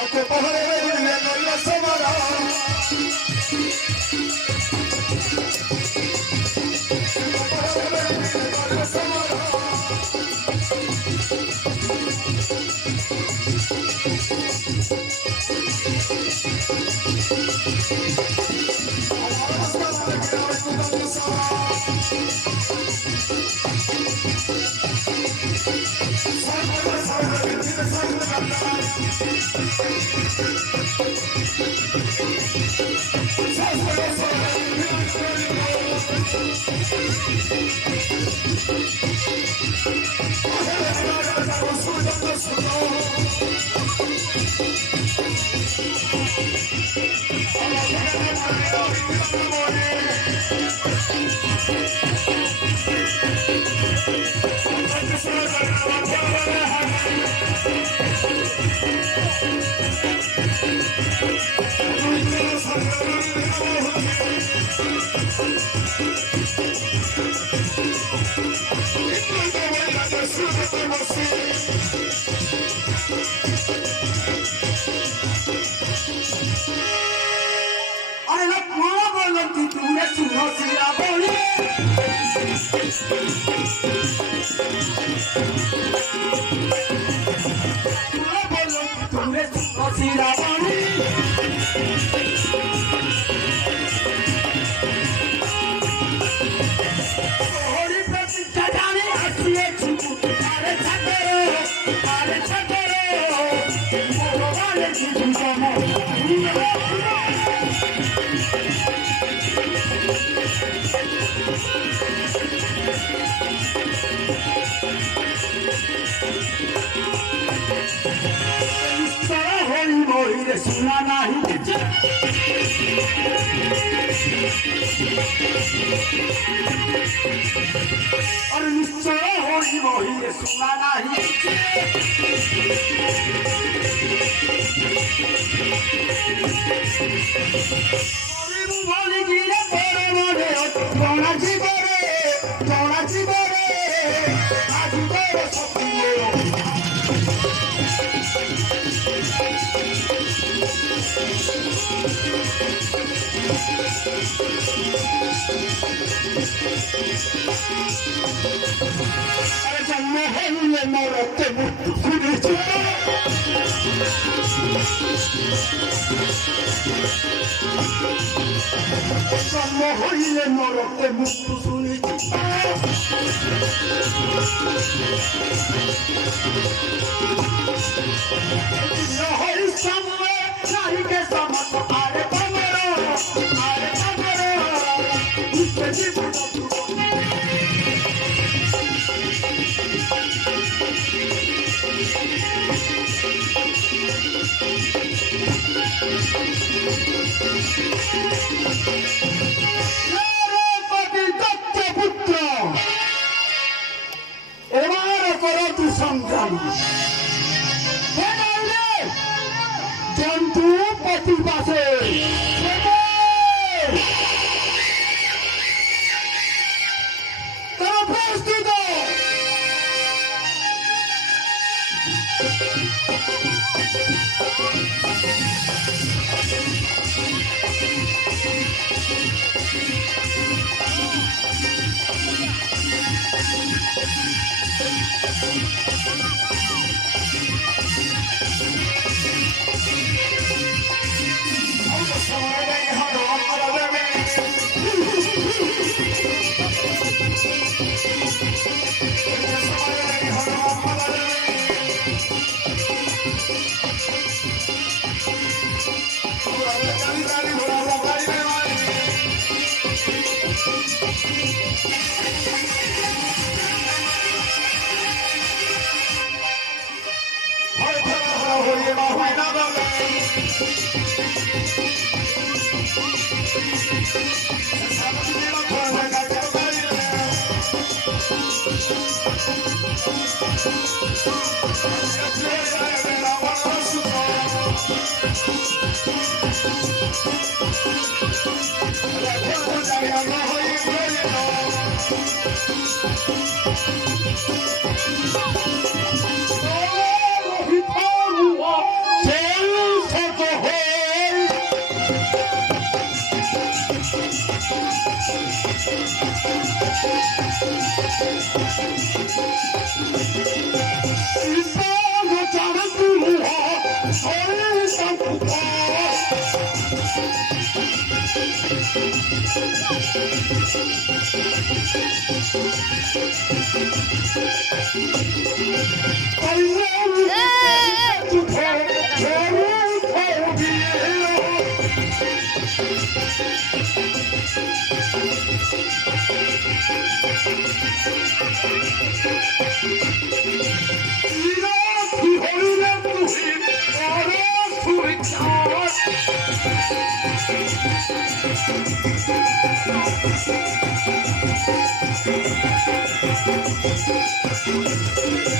Aunque pájaro viviendo en la semana. अरे लोग मारा बोलन की तुमने सुनो सिया बोली मारा बोलन की तुमने सुनो सिया बोली होली पे पिता जाने हंसिए छुपू अरे छकरो मोहवाले की दुनिया सुना नहीं और निश्चय होली मोही सुना नहीं बोली गिरे बड़े बड़े कौना जी बड़े आज बड़े सपने अरे जन्मे होइले मोरते मुट्टू सुनिची जन्मे होइले मोरते मुट्टू सुनिची हरि सामने नहीं के समझ अरे बमरो इसके जीवन संग्राम जंतु पति पासे प्रस्तुत Let's go.